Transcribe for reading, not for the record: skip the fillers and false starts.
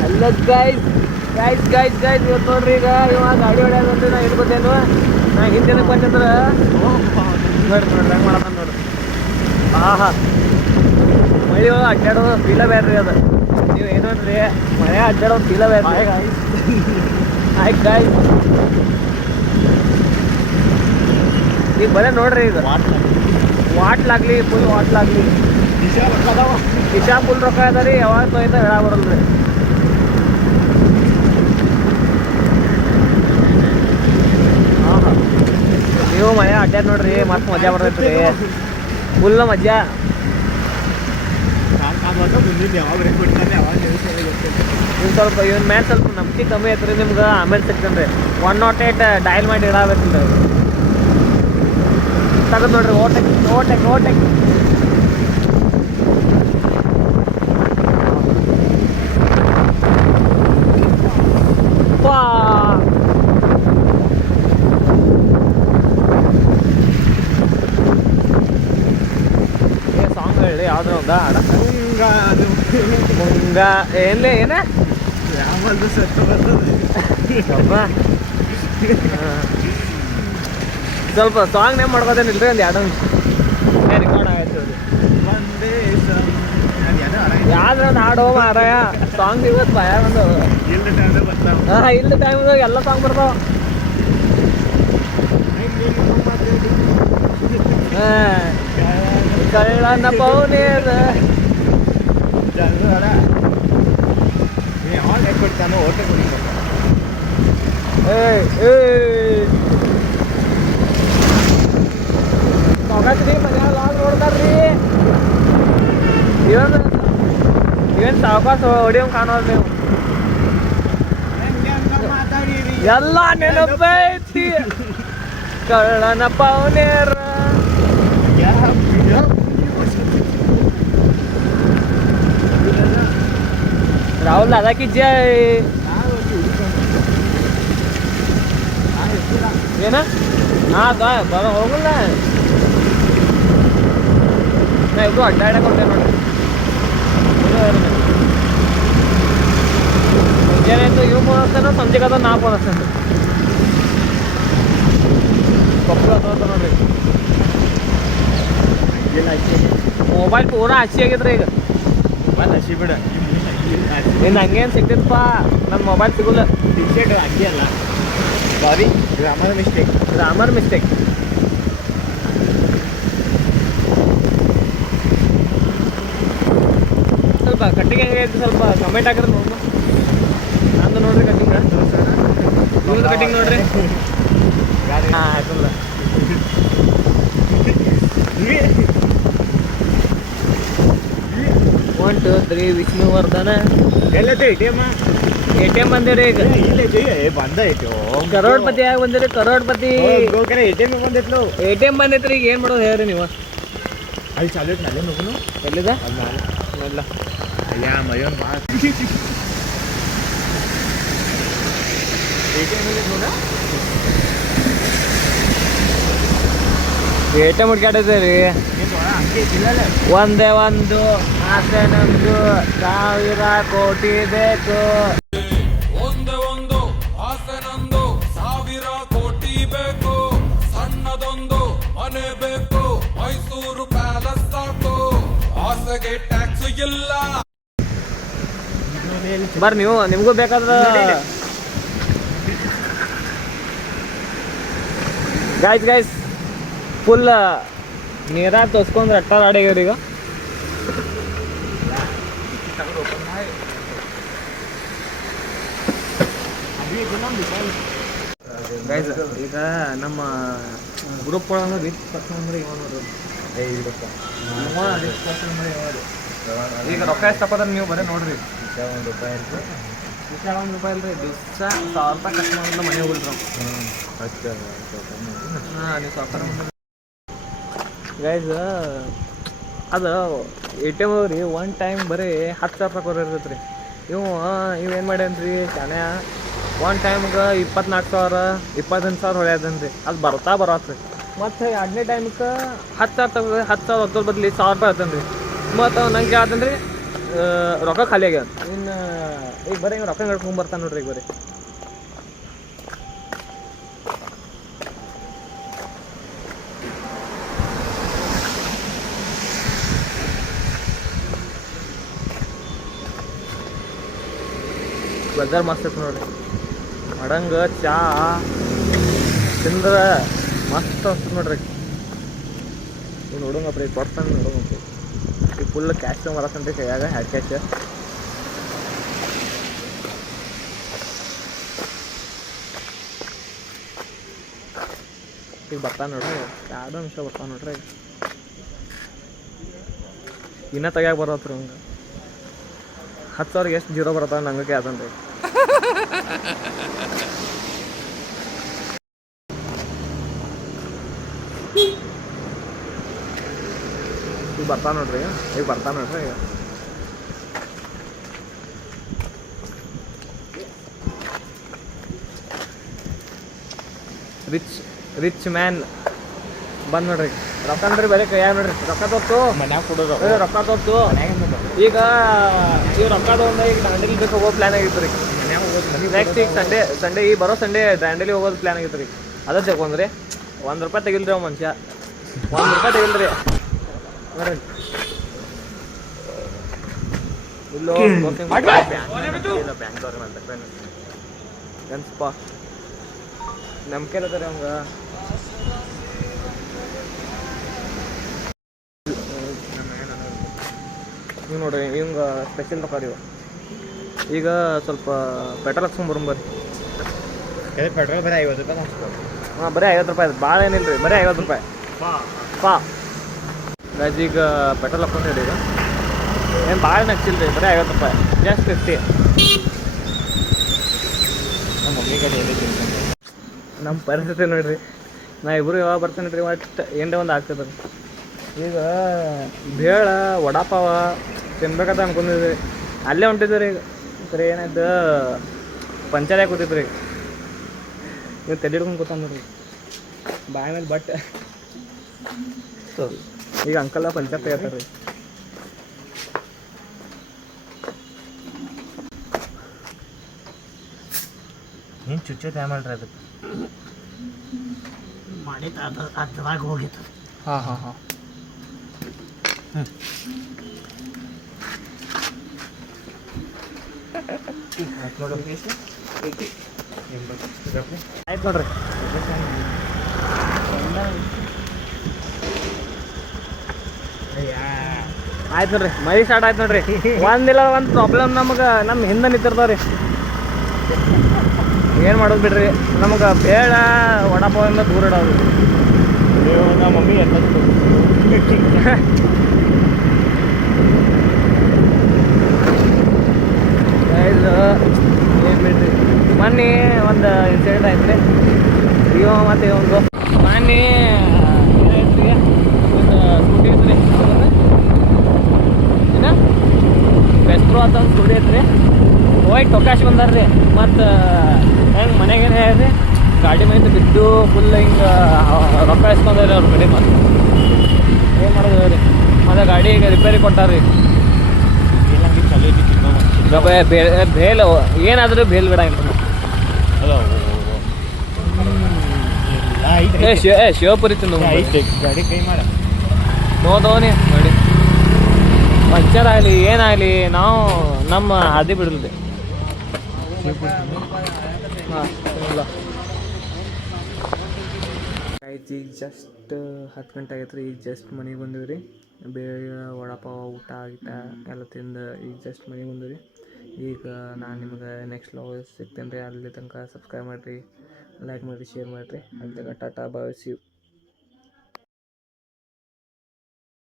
hello guys guys guys guys ಇವತ್ತು ನೋಡ್ರಿ ಈಗ ಇವಾಗ ಗಾಡಿ ಹೊಡ್ಯೋದಂದ್ರೆ ನಾ ಏನು ಗೊತ್ತೇನು ನಾ ಹಿಂದೆ ಬಂದಂದ್ರೆ ನೋಡ್ರಿ ಹಂಗೆ ಮಾಡತ್ತ ನೋಡ್ರಿ ಆಹಾ ಮಳೆ ಒಳಗೆ ಅಡ್ಡಾಡೋದು ಫೀಲ ಬೇರೆ ರೀ ಅದು ನೀವು ಏನು ನೋಡ್ರಿ ಮಳೆ ಅಡ್ಡಾಡೋದು ಫೀಲ ಬೇರೆ ಆಯ್ತು ಗಾಯ್ಸ್ ಈಗ ಬರೇ ನೋಡ್ರಿ ಈಗ ವಾಟ್ಲಾಗ್ಲಿ ಫುಲ್ ವಾಟ್ಲಾಗ್ಲಿ ಕಿಶಾ ಫುಲ್ ರೊಕ್ಕ ಅದ ರೀ ಯಾವಾಗ ತೊಯ್ತ ಹೇಳ ಬರಲ್ಲ ರೀ ನೀವು ಮನೆ ಅಡ್ಡಾಡ್ ನೋಡ್ರಿ ಮಸ್ತ್ ಮಜಾ ಬರ್ತೈತೆ ರೀ ಫುಲ್ ಮಜಾ ಇವ್ನು ಸ್ವಲ್ಪ ಇವನ್ ಮ್ಯಾನ್ ಸ್ವಲ್ಪ ನಂಬಿಕೆ ಕಮ್ಮಿ ಐತ್ರಿ ನಿಮ್ಗೆ ಆಮೇಲೆ ಸಿಗ್ತೇನೆ ರೀ 108 ಡಯಲ್ ಮಾಡಿ ಇಡಬೇಕಿಲ್ಲ ತಗದ್ ನೋಡ್ರಿ ಓಟೆಕ್ ಓಟೆಕ್ ಓಟೆಕ್ ಸಾಂಗ್ ಹೇಳಿ ಯಾವ್ದು ಒಂದ ಹಾಡ ಮುಂಗ ಏನ್ಲೇ ಏನ ಸ್ವಲ್ಪ ಸಾಂಗ್ ನೇಮ್ ಮಾಡ್ಕೋದೇನಿಲ್ರಿ ಒಂದು ಎರಡು ರೆಕಾರ್ಡ್ ಆಗೈತೆ ಯಾವ್ದ್ರ ಒಂದು ಹಾಡು ಮಾರಾಯ ಸಾಂಗ್ ಇವತ್ತು ಭಯ ಒಂದು ಹಾಂ ಇಲ್ದ ಟೈಮ್ದಾಗ ಎಲ್ಲ ಸಾಂಗ್ ಬರ್ತಾವ ಕಳ್ಳನ ಪೌನೇರ ಕೊಡ್ತಾನೆ ಓಟ ಸಾವ್ಕಾಸ್ರಿ ಮನ್ಯಾಗ ಲಾಗ್ ನೋಡ್ತಾರ್ರಿ ಇವನ್ ಸಾವ್ಕಾಸ ಹೊಡಿಯಂಗ್ ಕಾಣೋದು ನೀವು ಎಲ್ಲ ನೆನಪೈತಿ ಕಳ್ಳನ ಪೌನೇರ राहुल दादा की जय ಏನ ಹಾಂ ಬರೋ ಹೋಗಲ್ಲ ನಾ ಇಬ್ಬರು ಅಡ್ಡಾಡಕ್ಕೆ ಹೊಂಟೆ ನೋಡ್ರಿ ಮುಂಜಾನೆ ಆಯ್ತು ಇವು ಫೋನ್ ಹಚ್ತಾನೋ ಸಂಜೆಗದ ನಾ ಫೋನ್ ಹಚ್ತಾನೆ ಕೊಪ್ಪಳ ಅಂತ ನೋಡ್ರಿ ಮೊಬೈಲ್ ಪೂರ ಹಚ್ಚಿ ಆಗಿದ್ರಿ ಈಗ ಮೊಬೈಲ್ ಹಚ್ಚಿ ಬಿಡ ಇನ್ನು ಹಂಗೇನು ಸಿಗ್ತೈತಪ್ಪ ನನ್ನ ಮೊಬೈಲ್ ಸಿಗೋಲ್ಲ ಟಿಕೆಟ್ ಹಂಗೆ ಅಲ್ಲ ಸಾರಿ ಗ್ರಾಮರ್ ಮಿಸ್ಟೇಕ್ ಸ್ವಲ್ಪ ಕಟ್ಟಿಂಗ್ ಹೆಂಗೈತಿ ಸ್ವಲ್ಪ ಕಮೆಂಟ್ ಹಾಕಿದ್ರೆ ನೋಡು ನಂದು ನೋಡ್ರಿ ಕಟ್ಟಿಂಗ್ ನಿಮ್ದು ಕಟ್ಟಿಂಗ್ ನೋಡ್ರಿ ಹಾಂ ಆಯ್ತಲ್ಲ 1 2 3 ವಿಷ್ಣುವರ್ಧನ ಎಲ್ಲೈತೆ ಎ.ಟಿ.ಎಂ ಬಂದಿರಿ ಈಗ ಬಂದಾಯ್ತು ಕರೋಡ್ಪತಿ ಯಾಕೆ ಬಂದಿರಿ ಕರೋಡ್ಪತಿ ಎ.ಟಿ.ಎಂ ಬಂದೈತ್ರಿ ಈಗ ಏನು ಮಾಡೋದು ಹೇಳ್ರಿ ನೀವು ಅಲ್ಲಿ ಚಾಲು ಐತೆ ನಲ್ಲೇ ಮಗನು ಎಲ್ಲಿದ ಇಲ್ಲ ಅಯ್ಯ ಮಯೋನ್ ಬಾ ಎ.ಟಿ.ಎಂ ಹುಡ್ಕಾಟೈತೆ ರೀ ಒಂದೇ ಒಂದು ಆಸೆ ನಮ್ದು 1000 ಕೋಟಿ ಬೇಕು ಒಂದೇ ಒಂದು ಆಸೆ ನಂದು 1000 ಕೋಟಿ ಬೇಕು ಸಣ್ಣದೊಂದು ಮನೆ ಬೇಕು ಮೈಸೂರು ಪ್ಯಾಲೇಸ್ ಸಾಕು ಆಸೆಗೆ ಟ್ಯಾಕ್ಸ್ ಇಲ್ಲ ಬರ್ರಿ ನೀವು ನಿಮಗೂ ಬೇಕಾದ್ರೆ ಗೈಸ್ ಫುಲ್ ನೀರಾಗ ತೋಸ್ಕೊಂಡ್ರೆ ಅಟ್ಟ ಆಡೇವ್ರಿ ಈಗ ಗೈಸ್ ಈಗ ನಮ್ಮ ಗ್ರೂಪ್ ಒಳಗೆ ರಿಚ್ ಪರ್ಸನ್ ಅಂದ್ರೆ ಇವ ನೋಡ್ರಿ ರಿಚ್ ಪರ್ಸನ್ ಅಂದ್ರೆ ಈಗ ರೊಕ್ಕ ಎಷ್ಟು ತಗೋದ್ರೆ ನೀವು ಬರೀ ನೋಡ್ರಿ ₹1 ₹1 ಅಲ್ರಿ ದಿವಸ 1000 ರೂಪಾಯಿ ಖರ್ಚು ಮಾಡಿದ್ರೆ ಮನೆ ಹೋಗಿಲ್ರಿ ಹಾಂ ನೀವು ಸಾವ್ಕಾರ ಗೈಸ್ ಅದು ಎ.ಟಿ.ಎಂ ರೀ ಒನ್ ಟೈಮ್ ಬರೀ 10,000 ರೂಪಾಯಿ ಇರ್ತೈತೆ ರೀ ಇವೇನು ಮಾಡ್ಯಾನ್ರಿ ಶಾನೆ ಒನ್ ಟೈಮ್ಗೆ 24,000 28,000 ಹೊಳ್ಯಾದನ್ರಿ ಅದು ಬರತ್ರಿ ಮತ್ತು ಎರಡನೇ ಟೈಮ್ಗೆ 10,000 ತಗೋ 10,000 ಹೊತ್ತೋರ್ ಬದಲಿ 1,000 ರೂಪಾಯಿ ಆತನ್ರಿ ಮತ್ತು ನಂಗೆ ಹೇಳ್ತಾನೆ ರೀ ರೊಕ್ಕ ಖಾಲಿ ಆಗ್ಯಾವ ಇನ್ನು ಈಗ ಬರೀ ಹಿಂಗೆ ರೊಕ್ಕ ನಡ್ಕೊಂಡ್ ಬರ್ತಾನೆ ನೋಡ್ರಿ ಈಗ ಬರೀ ವೆದರ್ ಮಸ್ತ್ ಐತೆ ನೋಡ್ರಿ ಅಡಂಗ ಚಾ ತಿಂದ್ರೆ ಮಸ್ತ್ ಅನ್ಸ್ತದೆ ನೋಡ್ರಿ ಈಗ ನೋಡೋಂಗಪ್ಪ ಈಗ ಕೊಡ್ತಾನೆ ನೋಡೋಂಗಪ್ಪ ಈಗ ಫುಲ್ ಕ್ಯಾಶ್ ಬರತ್ತಂತೆ ಕೈಯಾಗ ಹ್ಯಾಡ್ ಕ್ಯಾಶ್ ಈಗ ಬರ್ತಾನೆ ನೋಡ್ರಿ 2 ನಿಮಿಷ ಬರ್ತಾನೆ ನೋಡ್ರಿ ಇನ್ನೂ ತೆಗಿಯಾಕೆ ಬರತ್ರಿ ಹಂಗೆ 10,000 ಎಷ್ಟು ಜೀರೋ ಬರ್ತಾವೆ ನಂಗೆ ಅದನ್ರಿ ಈಗ ಬರ್ತಾನೆ ನೋಡ್ರಿ ಈಗ ಬರ್ತಾನೆ ನೋಡ್ರಿ ಈಗ ರಿಚ್ ಮ್ಯಾನ್ ಬಂದ್ ನೋಡ್ರಿ ರೊಕ್ಕ ನೋಡ್ರಿ ಬರೀ ಕೈಯಾಗ ನೋಡ್ರಿ ರೊಕ್ಕ ತೊತ್ತು ಮನ್ಯಾಗ ಕೊಡೋದು ರೊಕ್ಕ ತೊತ್ತು ಈಗ ಇವ್ ರೊಕ್ಕ ತಗೊಂಡ ಈಗ ದಾಂಡೇಲಿ ಬೇಕು ಹೋಗೋ ಪ್ಲಾನ್ ಆಗಿತ್ತು ರೀ ನೆಕ್ಸ್ಟ್ ಈಗ ಸಂಡೇ ಈ ಬರೋ ಸಂಡೇ ದಾಂಡೇಲಿ ಹೋಗೋದು ಪ್ಲಾನ್ ಆಗಿತ್ತು ರೀ ಅದ ತಗೊಂಡ್ರಿ $1 ತೆಗಿಲ್ರಿ ಅವ್ ಮನುಷ್ಯ $1 ತೆಗಿಲ್ರಿ ನೋಡ್ರಿ ಇಲ್ಲೋ ಬ್ಯಾಂಕ್ ಗನ್ಸ್ಪ ನಂಬಿಕೆ ಇಲ್ಲತ್ತಾರೆ ಅವಂಗ ನೀವು ನೋಡ್ರಿ ಇವಂಗ ಸ್ಪೆಷಲ್ ರೊಕ್ಕ ರೀ ಈಗ ಸ್ವಲ್ಪ ಪೆಟ್ರೋಲ್ ಹಾಕ್ಸ್ಕೊಂಬರ್ರಿ ಪೆಟ್ರೋಲ್ ಬರೀ $50 ಹಾಂ ಬರೀ $50 ಅದು ಭಾಳ ಏನಿಲ್ಲ ರೀ ಬರೀ $50 ಪಾ ಗಜ್ ಈಗ ಪೆಟ್ರೋಲ್ ಹಾಕ್ಕೊಂಡ್ರಿ ಈಗ ಏನು ಭಾಳ ನಗ್ಸಿಲ್ಲ ರೀ ಬರೀ $50 ಜಸ್ಟ್ 50 ನಮ್ಮ ಮಮ್ಮಿ ಕಡೆ ಎಲ್ಲಿ ತಿಳ್ಕೊಂಡು ನಮ್ಮ ಪರಿಸ್ಥಿತಿ ನೋಡ್ರಿ ನಾ ಇಬ್ಬರು ಯಾವಾಗ ಬರ್ತಾನೆ ರೀ ಒಟ್ಟು ಏನರ ಒಂದು ಆಗ್ತದೆ ಈಗ ಬೇಳ ವಡಾಪಾವ ತಿನ್ಬೇಕಂತ ಅನ್ಕೊಂಡಿದ್ರಿ ಅಲ್ಲೇ ಹೊಂಟಿದ್ವಿ ರೀ ಈಗ ಸರಿ ಏನಾಯ್ತು ಪಂಚರ್ ಕೂತಿದ್ರಿ ಈಗ ನೀವು ತಲೆ ಹಿಡ್ಕೊಂಡು ಕೂತಾನ ನೋಡ್ರಿ ಬಾಯ ಮೇಲೆ ಬಟ್ ಈಗ ಅಂಕಲ್ ಪಂಚರ್ ತೆಗಿತಾರೆ ರೀ ಏನು ಚುಚ್ಚೋದು ಯಾವ ಮಾಡ್ರಿ ಅದಕ್ಕೆ ಮಾಡಿದ್ದು ಅದ್ರಾಗ ಹೋಗಿತ್ತು ಹಾಂ ಹಾಂ ಹಾಂ ಆಯ್ತು ನೋಡ್ರಿ ಆಯ್ತು ನೋಡ್ರಿ ಮೈ ಸ್ಟಾರ್ಟ್ ಆಯ್ತು ನೋಡ್ರಿ ಒಂದಿಲ್ಲ ಒಂದು ಪ್ರಾಬ್ಲಮ್ ನಮಗೆ ನಮ್ಮ ಹಿಂದೆ ನಿಂತಿರ್ತಾವ್ರಿ ಏನು ಮಾಡೋದು ಬಿಡ್ರಿ ನಮಗೆ ಬೇಡ ವಡಾಪಾವಿಂದ ದೂರ ಇಡೋದು ನಮ್ಮ ಮಮ್ಮಿ ಎಲ್ಲ ಇದು ಏನು ಬಿಡ್ರಿ ಮೊನ್ನೆ ಒಂದು ಇನ್ಸಿಡೆಂಟ್ ಆಯ್ತು ರೀ ಇವ ಮತ್ತು ಒಂದು ಮೊನ್ನೆ ಏನಾಯ್ತು ರೀ ಒಂದು ಸ್ಕೂಟಿ ಐತೆ ರೀ ಏನು ಬೆಸ್ಟ್ರು ಅಂತ ಒಂದು ಸ್ಕೂಟಿ ಐತೆ ರೀ ಹೋಗಿ ಟೊಕಾಶ್ ಬಂದಾರ ರೀ ಮತ್ತು ಹೆಂಗೆ ಮನೆಗೆ ಏನು ಹೇಳ್ರಿ ಗಾಡಿ ಮೇಲೆ ಬಿದ್ದು ಫುಲ್ ಹಿಂಗೆ ರೊಕ್ಕ ಇಸ್ಕೊಂಡ್ರಿ ಅವ್ರ ಕಡೆ ಮತ್ತು ಏನು ಮಾಡೋದು ರೀ ಮತ್ತು ಗಾಡಿ ಈಗ ರಿಪೇರಿ ಕೊಟ್ಟಾರ ರೀ ಚಲೋ ಇದ್ದಿತ್ತು ಬೇಲ್ ಏನಾದರೂ ಬೇಲ್ ಬಿಡಂಗಿಲ್ಲ ಶಿವಪುರಿ ತಿಂದು ಗಾಡಿ ಕೈ ಮಾಡ ನೋದವನಿ ಗಾಡಿ ಪಂಚರ್ ಆಗಲಿ ಏನಾಗಲಿ ನಾವು ನಮ್ಮ ಹಾದಿ ಬಿಡಲ್ರಿ ಹಾಂ ಇಲ್ಲ ಆಯ್ತು ಈಗ ಜಸ್ಟ್ 10 ಗಂಟೆ ಆಗೈತೆ ರೀ ಈಗ ಜಸ್ಟ್ ಮನೆಗೆ ಬಂದಿವಿ ರೀ ಬೇಗ ವಡಾಪಾವ ಊಟ ಗೀಟ ಎಲ್ಲ ತಿಂದು ಈಗ ಜಸ್ಟ್ ಮನೆಗೆ ಬಂದಿವಿ ರೀ ಈಗ ನಾನು ನಿಮ್ಗೆ ನೆಕ್ಸ್ಟ್ ವ್ಲಾಗ್ ಸಿಗ್ತೇನೆ ರೀ ಅಲ್ಲಿ ತನಕ ಸಬ್ಸ್ಕ್ರೈಬ್ ಮಾಡಿರಿ ಲೈಕ್ ಮಾಡಿರಿ ಶೇರ್ ಮಾಡಿರಿ ಅಲ್ಲಿ ತನಕ ಟಾಟಾ ಬಾಯ್ ಸಿ ಯು